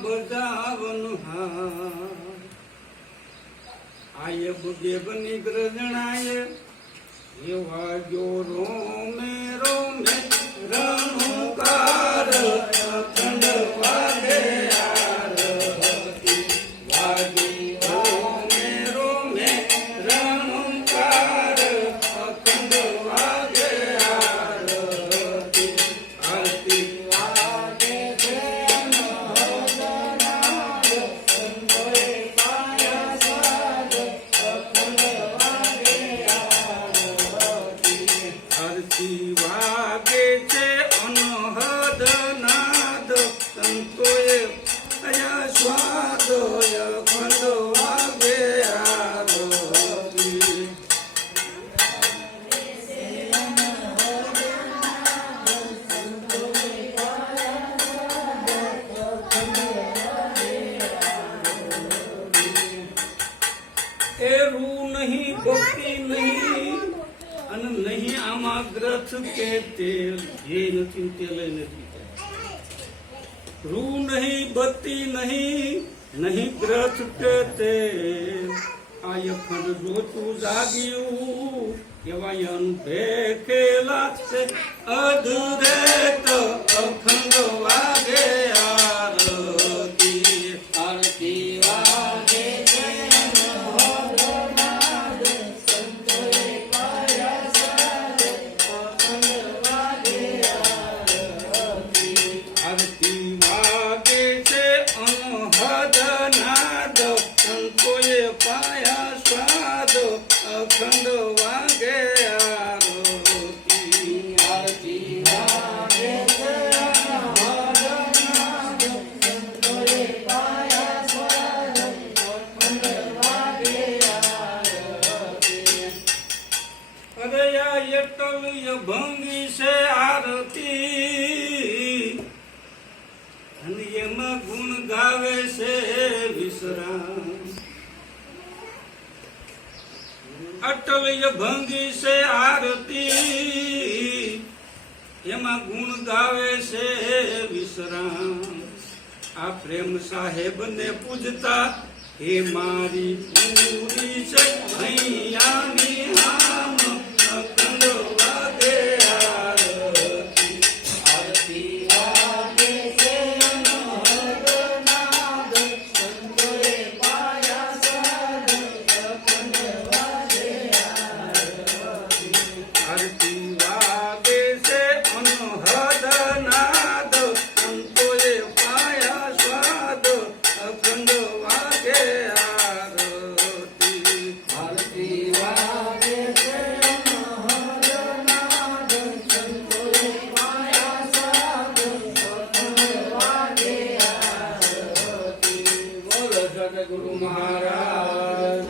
બજાવન આય બુગે બની ગ્રજણાય એવા જો રોમે રોમે રણુકાર અખંડ વાગે આરતી વાગી રોમે રોમે રણુકાર અખંડ વાગે આરતી આરતી વાગે છે નવજનાદ સંતોએ પાયા સાદ અખંડ વાગે આરતી વાગે છે અનહદ નાદ સંતોએ અયા સ્વાદ અખંડ વાગે આરતી એ રૂ નહીં ભક્તિ નહીં અને નહીં આમાં ગ્રથ કે તેલ જે નથી તેલ નથી રૂ નહીં બત્તી નહીં નહીં ગ્રથ કે તેલ આ અખંડ જોતું જાગ્યું એવા અનભે ખેલા છે અધરેત અખંડ વાગે આરતી આરતી વાગે છે આરતી વાગે છે અનહદ નાદ સંતોએ પાયા સ્વાદ અખંડ વાગે આરતી આરતી વાગે છે અનહદ નાદ સંતોએ પાયા સ્વાદ અખંડ વાગે આરતી અરે આ એટલ ભંગી છે આરતી અને એમાં ગુણ ગાવે છે વિશ્રામ અટલ ભંગી છે આરતી એમાં ગુણ ગાવે છે વિશ્રામ આ પ્રેમ સાહેબ ને પૂજતા હે મારી પૂરી છે અહીંયાની આમ અખંડ વાગે આરતી આરતી વાગે છે અનહદ નાદ સંતોએ પાયા સ્વાદ અખંડ વાગે આરતી વાગે છે અનહદ નાદ સંતોએ પાયા સ્વાદ અખંડ વાગે આરતી આરતી વાગે છે અનહદ નાદ સંતોએ પાયા સ્વાદ અખંડ વાગે આરતી બોલો સદગુરુ મહારાજ